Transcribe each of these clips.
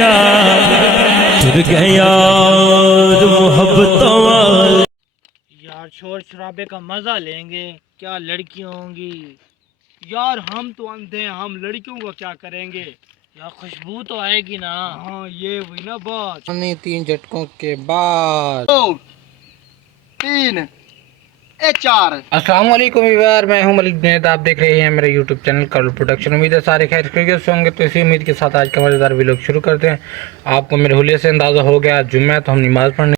क्या फिर गया मोहब्बतों वाले। यार शोर शराबे का मजा लेंगे, क्या लड़कियां होंगी यार। हम तो अंधे हैं, हम लड़कियों को क्या करेंगे यार। खुशबू तो आएगी ना। हाँ ये हुई ना बात। 3 झटकों के बाद 2 3 4। अस्सलाम वालेकुम यार, मैं हूं मलिक जुनैद। आप देख रहे हैं मेरे यूट्यूब चैनल कल प्रोडक्शन। उम्मीद है सारे खैर खैरियत से होंगे। तो इसी उम्मीद के साथ आज का मज़ेदार व्लॉग शुरू करते हैं। आपको मेरे हुलिये से अंदाज़ा हो गया, आज जुम्मा है तो हम नमाज़ पढ़ने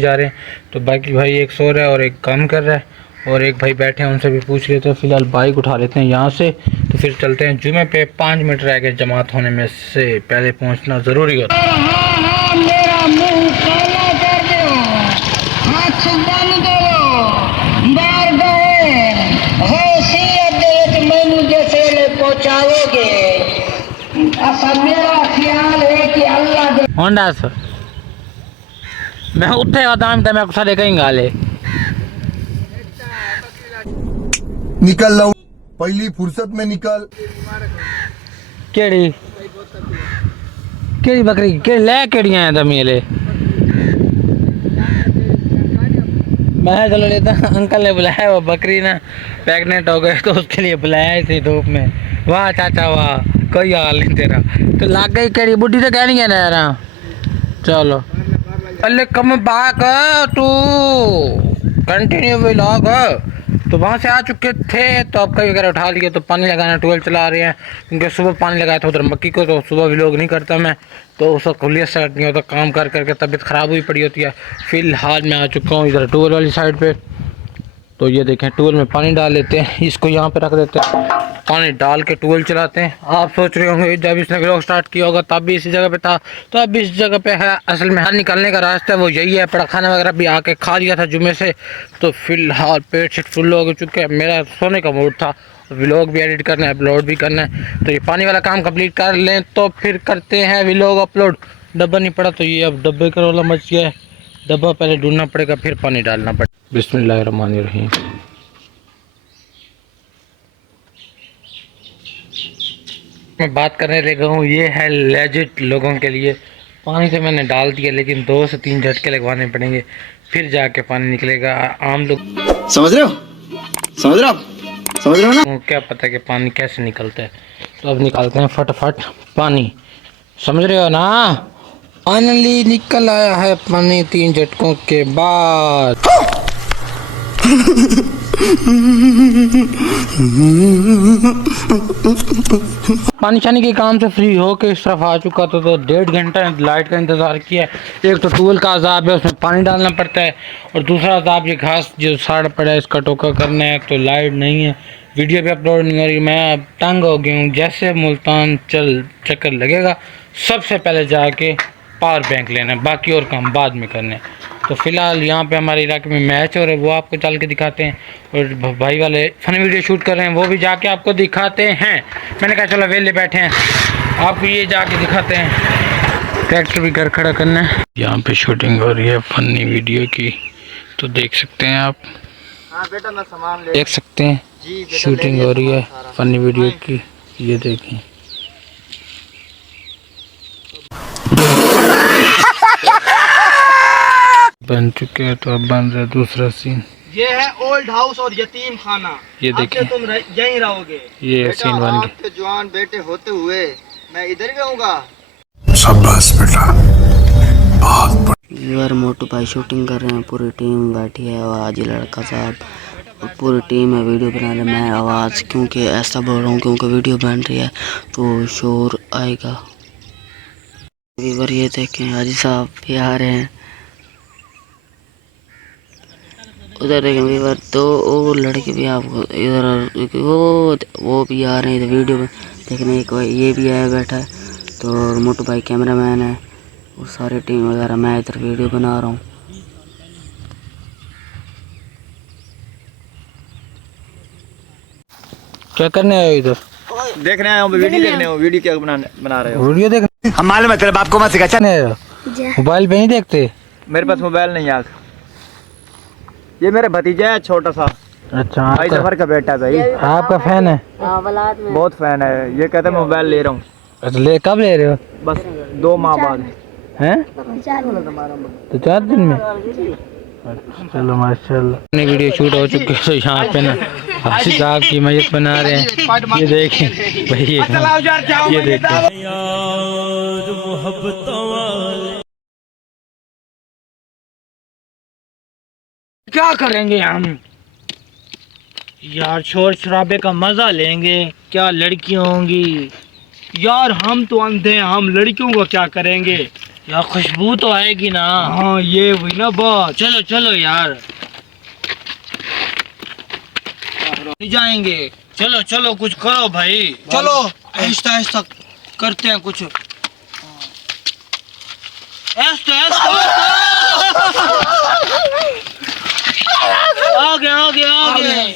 जा रहे हैं। तो बाकी भाई एक सो रहा है और एक काम कर रहा है और एक भाई बैठे हैं, उनसे भी पूछ लेते हैं। फ़िलहाल बाइक उठा लेते हैं यहाँ से, तो फिर चलते हैं जुम्मे पे। 5 मिनट रह गए जमात होने में से पहले पहुँचना ज़रूरी होता है। होंडा से मैं उठेगा दाम तो मैं सारे कहीं गाले निकल लो पहली फुर्सत में निकल। केड़ी केड़ी बकरी के ले केड़ियां हैं दमीले। मैं चलो लेता, अंकल ने बुलाया, वो बकरी ना प्रेग्नेंट हो गए तो उसके लिए बुलाया थी धूप में। वाह चाचा वाह, कोई हाल नहीं तेरा। तो लाग गई केड़ी बुढ़ी तो कहनी है ना यार। चलो अल्ले come back to continue vlog. तो वहाँ से आ चुके थे तो अब कभी वगैरह उठा लिए, तो पानी लगाना ट्यूबवेल चला रहे हैं क्योंकि सुबह पानी लगाया था उधर मक्की को। तो सुबह व्लॉग नहीं करता मैं, तो उस वक्त खुलियत स्टार्ट नहीं होता, काम कर करके तबीयत ख़राब हुई पड़ी होती है। फ़िलहाल मैं आ चुका हूँ इधर ट्यूबवेल वाली साइड पे। तो ये देखें ट्यूबवेल में पानी डाल लेते हैं, इसको यहाँ पे रख देते हैं, पानी डाल के ट्यूबवेल चलाते हैं। आप सोच रहे होंगे जब इसने व्लॉग स्टार्ट किया होगा तब भी इसी जगह पे था, तो अब इस जगह पे है। असल में हर निकलने का रास्ता वो यही है। पड़ा खाना वगैरह भी आके खा लिया था जुम्मे से, तो फिलहाल पेट शेट फुल हो चुके हैं। मेरा सोने का मूड था, व्लॉग भी एडिट करना है, अपलोड भी करना है। तो ये पानी वाला काम कंप्लीट कर लें तो फिर करते हैं व्लॉग अपलोड। डब्बा नहीं पड़ा तो ये अब डब्बे का रोला मच गया है। डब्बा पहले ढूंढना पड़ेगा, फिर पानी डालना पड़ेगा। बिस्मिल्लाहिर्रहमानिर्रहीम। मैं बात करने लगा हूँ, ये है लेजिट लोगों के लिए। पानी तो मैंने डाल दिया लेकिन 2 से 3 झटके लगवाने पड़ेंगे, फिर जाके पानी निकलेगा। आम लोग समझ रहे हो, समझ रहे हो, समझ रहे हो ना। क्या पता कि पानी कैसे निकलता है। तो अब निकालते हैं फटाफट पानी, समझ रहे हो ना। फाइनली निकल आया है पानी 3 झटकों के बाद। पानी छानी के काम से फ्री हो के इस तरफ आ चुका था। तो 1.5 घंटा लाइट का इंतज़ार किया। एक तो ट्यूबवेल का अजाब है, उसमें पानी डालना पड़ता है, और दूसरा अजाब ये घास जो साड़ पड़ा है इसका टोका करना है। तो लाइट नहीं है, वीडियो भी अपलोड नहीं हो रही। मैं अब तंग हो गया हूँ। जैसे मुल्तान चक्कर लगेगा सबसे पहले जाके पावर बैंक लेना है, बाकी और काम बाद में करने। तो फ़िलहाल यहाँ पे हमारे इलाके में मैच हो रहा है, वो आपको चल के दिखाते हैं। और भाई वाले फनी वीडियो शूट कर रहे हैं, वो भी जाके आपको दिखाते हैं। मैंने कहा चलो वेले बैठे हैं, आपको ये जाके दिखाते हैं। ट्रैक्टर भी घर खड़ा करना है। यहाँ पे शूटिंग हो रही है फनी वीडियो की, तो देख सकते हैं आप। हाँ बेटा मैं सामान ले देख सकते हैं शूटिंग हो रही है फनी वीडियो की, ये देखें। बन चुके हैं तो अब बन रहा है दूसरा सीन। ये है ओल्ड हाउस और यतीम खाना। ये देखिए तुम यहीं रहोगे। ये सीन बन गया। आपके जवान बेटे होते हुए मैं इधर ही रहूंगा। शाबाश बेटा, बहुत यार मोटू भाई शूटिंग कर रहे हैं, पूरी टीम बैठी है। आज लड़का साहब पूरी टीम है वीडियो बना रहे। मैं आवाज़ क्योंकि ऐसा बोल रहा हूँ क्योंकि वीडियो बन रही है तो शोर आएगा। वीवर ये देखें हाजी साहब भी आ रहे हैं, उधर देखें वीवर। तो वो लड़के भी आपको इधर वो भी आ रहे हैं इधर वीडियो में देखने। एक ये भी आया बैठा है। तो मोटू भाई कैमरामैन है, वो सारी टीम वगैरह। मैं इधर वीडियो बना रहा हूँ। क्या करने आए हो इधर? देखने आया हूँ, वीडियो देखने हो। वीडियो क्या बना रहे हो? वीडियो देखने हम मालूम है तेरे बाप को मत सिखा। मोबाइल पे नहीं देखते? मेरे पास मोबाइल नहीं यार। ये मेरा भतीजा है छोटा सा। अच्छा भाई सफर का बेटा है भाई। आपका फैन है? बहुत फैन है। ये कहता है मोबाइल ले रहा हूँ। अच्छा ले कब ले रहे हो? बस 2 माह बाद। हैं तो 4 दिन में? अच्छा, चलो माशाल्लाह। अपनी वीडियो शूट हो चुकी है तो यहाँ पे ना हाशिद साहब की मैयत बना रहे हैं। ये देखें भाई, ये देखें यार मोहब्बतों वाले क्या करेंगे हम यार, शोर शराबे का मजा लेंगे, क्या लड़कियां होंगी यार, हम तो अंधे हैं, हम लड़कियों को क्या करेंगे यार, खुशबू तो आएगी ना। हाँ ये हुई ना बात। चलो चलो यार, नहीं जाएंगे, चलो चलो कुछ करो भाई, चलो आहिस्ता आहिस्ता करते हैं कुछ, आहिस्ता आगे।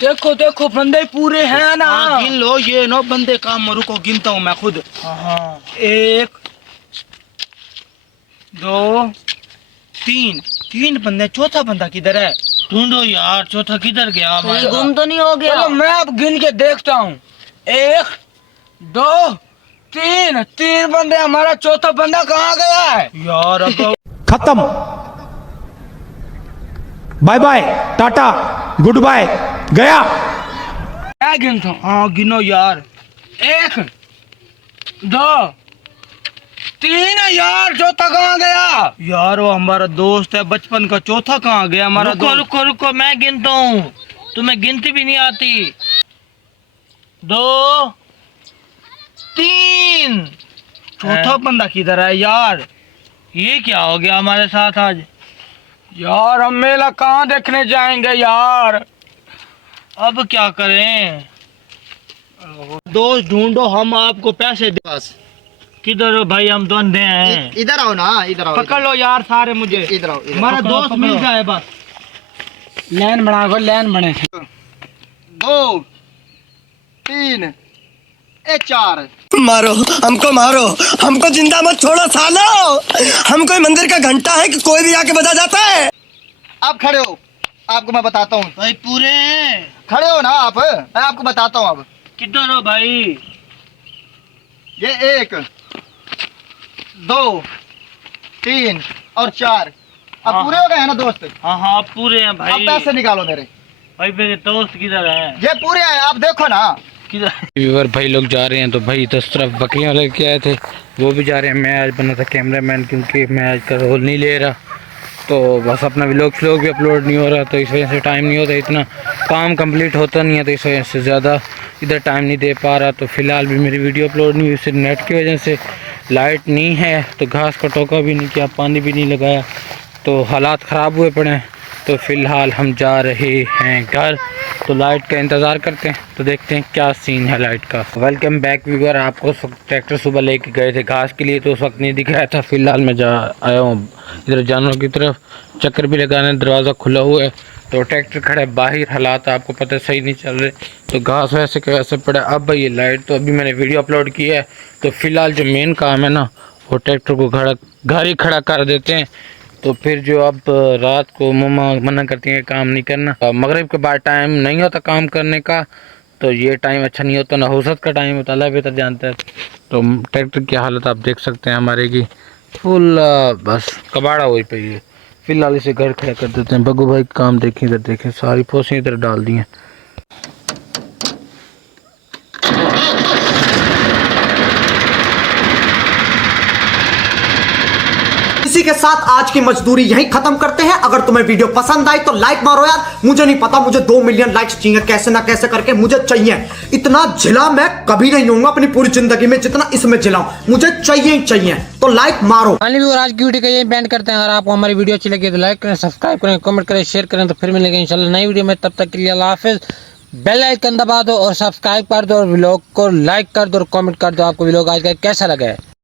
देखो देखो बंदे पूरे हैं ना। गिन लो, ये 9 बंदे काम, रुको गिनता हूँ मैं खुद। 1 2 3 बंदे, चौथा बंदा किधर है? ढूंढो यार, चौथा किधर गया? गुम तो नहीं हो गया? चलो मैं अब गिन के देखता हूँ। 1 2 3 बंदे, हमारा चौथा बंदा कहाँ गया है यार? अब खत्म, bye bye, tata, good bye, गया। क्या गिनता हूँ? हाँ गिनो यार। 1 2 3 यार, चौथा कहाँ गया यार? वो हमारा दोस्त है बचपन का, चौथा कहाँ गया हमारा? रुको रुको मैं गिनता हूँ, तुम्हें गिनती भी नहीं आती। 2 3 चौथा बंदा किधर है यार? ये क्या हो गया हमारे साथ आज यार? हम मेला कहाँ देखने जाएंगे यार? अब क्या करें? दोस्त ढूंढो, हम आपको पैसे दे। बस किधर हो भाई? हम तो अंधे हैं। इधर आओ ना, इधर आओ। पकड़ लो यार सारे मुझे, इधर आओ, इधर। हमारा दोस्त मिल जाए बस। लाइन बना को, लाइन बने। 2 3 4। मारो हमको जिंदा मत छोड़ो सालो। हम कोई मंदिर का घंटा है कि कोई भी आके बजा जाता है। आप खड़े हो, आपको मैं बताता हूँ। भाई पूरे हैं, खड़े हो ना आप, मैं आपको बताता हूँ अब। किधर हो भाई? ये 1 2 3 और 4। अब हाँ। पूरे हो गए हैं ना दोस्त? हाँ हाँ पूरे हैं अब भाई। पैसे निकालो मेरे। भाई मेरे दोस्त किधर हैं? ये पूरे हैं, आप देखो ना। किधर? व्यूअर भाई लोग जा रहे हैं तो भाई 10 तरफ बकरियां लेके आए थे, वो भी जा रहे हैं। मैं आज बना था कैमरामैन, क्योंकि मैं आज का रोल नहीं ले रहा, तो बस अपना व्लॉग भी अपलोड नहीं हो रहा, तो इस वजह से टाइम नहीं होता, इतना काम कंप्लीट होता नहीं है, तो इस वजह से ज़्यादा इधर टाइम नहीं दे पा रहा। तो फ़िलहाल भी मेरी वीडियो अपलोड नहीं हुई, सिर्फ नेट की वजह से। लाइट नहीं है तो घास का टोका भी नहीं किया, पानी भी नहीं लगाया, तो हालात ख़राब हुए पड़े हैं। तो फ़िलहाल हम जा रहे हैं घर, तो लाइट का इंतज़ार करते हैं, तो देखते हैं क्या सीन है लाइट का। Welcome back viewer. आपको ट्रैक्टर सुबह लेके गए थे घास के लिए, तो उस वक्त नहीं दिखाया था। फ़िलहाल मैं जा आया हूँ इधर जानवरों की तरफ, चक्कर भी लगाने, दरवाज़ा खुला हुआ है, तो ट्रैक्टर खड़ा है बाहर, हालात आपको पता है सही नहीं चल रहे, तो घास वैसे के वैसे पड़ा। अब भाई ये लाइट, तो अभी मैंने वीडियो अपलोड की है, तो फ़िलहाल जो मेन काम है ना, वो ट्रैक्टर को घर ही खड़ा कर देते हैं। तो फिर जो अब रात को मम्मा मना करती है काम नहीं करना, मगरिब के बाद टाइम नहीं होता काम करने का, तो ये टाइम अच्छा नहीं होता, नहुसत का टाइम होता, अल्लाह बेहतर जानता है। तो ट्रैक्टर की हालत आप देख सकते हैं हमारे की, फुल बस कबाड़ा हुई पे है। फिलहाल इसे घर खड़ा कर देते हैं। बग्गू भाई काम देखें, इधर देखें, सारी पोसें इधर डाल दी हैं। इसी के साथ आज की मजदूरी यहीं खत्म करते हैं। अगर तुम्हें वीडियो पसंद आई तो लाइक मारो यार। मुझे नहीं पता, मुझे 2 मिलियन लाइक्स चाहिए, कैसे ना कैसे करके मुझे चाहिए। इतना झिला मैं कभी नहीं होऊंगा अपनी पूरी जिंदगी में जितना इसमें झिलाऊं, मुझे चाहिए ही चाहिए। तो लाइक मारो। और आज की वीडियो का यही बैंड करते हैं। अगर आपको हमारी वीडियो अच्छी लगी तो लाइक करें, सब्सक्राइब करें, कमेंट करें, शेयर करें। तो फिर मिलेंगे इंशाल्लाह नई वीडियो में, तब तक के लिए अल्लाह हाफिज। बेल आइकन दबा दो और सब्सक्राइब कर दो और व्लॉग को लाइक कर दो और कमेंट कर दो आपको व्लॉग आज का कैसा लगा है।